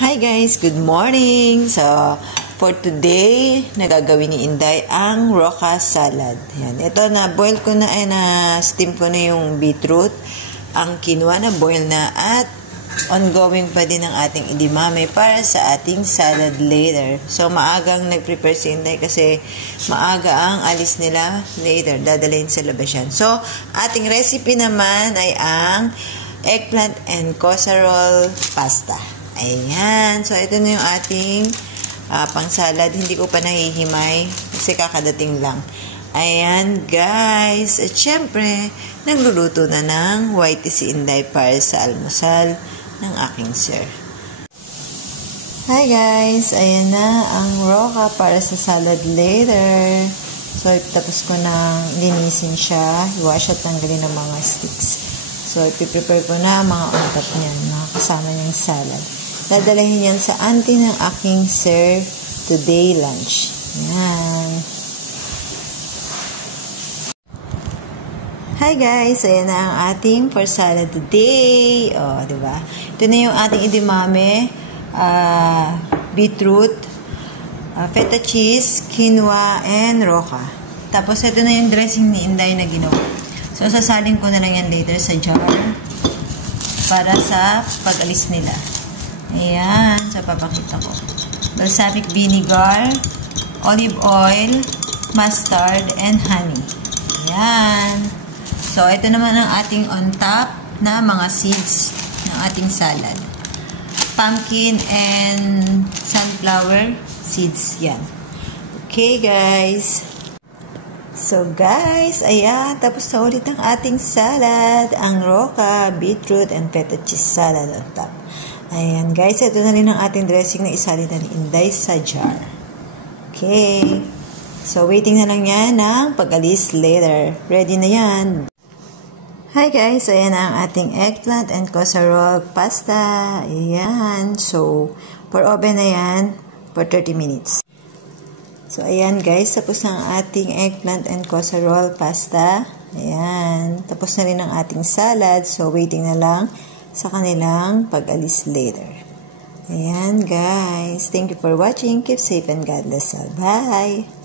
Hi guys, good morning! So, for today, nagagawin ni Inday ang roca salad. Yan. Ito na, boil ko na, steam ko na yung beetroot. Ang quinoa na boil na at ongoing pa din ang ating edamame para sa ating salad later. So, maagang nag-prepare si Inday kasi maaga ang alis nila later. Dadalhin sa labas yan. So, ating recipe naman ay ang eggplant and casserole pasta. Ayan. So, ito na yung ating pang-salad. Hindi ko pa nahihimay kasi kakadating lang. Ayan, guys. At syempre, nagluluto na ng whitey si Inday para sa almusal ng aking sir. Hi, guys. Ayan na ang roca para sa salad later. So, tapos ko na linisin siya. Iwash at tanggalin ng mga sticks. So, ipiprepare ko na mga on top niyan, mga kasama niyang salad. Dadalahin yan sa auntie ng aking sir today lunch. Yan. Hi guys! Ayan na ang ating for salad today. O, diba? Ito na yung ating edamame, beetroot, feta cheese, quinoa, and roca. Tapos, ito na yung dressing ni Inday na ginawa. So, sasalin ko na lang yan later sa jar para sa pag-alis nila. Ayan. So, papakita ko. Balsamic vinegar, olive oil, mustard, and honey. Ayan. So, ito naman ang ating on top na mga seeds ng ating salad. Pumpkin and sunflower seeds. Yan. Okay, guys. So, guys, ayan. Tapos na ulit ang ating salad. Ang roca, beetroot, and feta cheese salad on top. Ayan, guys. Ito na rin ang ating dressing na isalin na ni Inday sa jar. Okay. So, waiting na lang yan ng pag-alis later. Ready na yan. Hi, guys. Ayan ang ating eggplant and casserole pasta. Ayan. So, for oven na yan for 30 minutes. So, ayan, guys. Tapos na ang ating eggplant and casserole pasta. Ayan. Tapos na rin ang ating salad. So, waiting na lang sa kanilang pag-alis later. Ayan, guys. Thank you for watching. Keep safe and God bless all. Bye!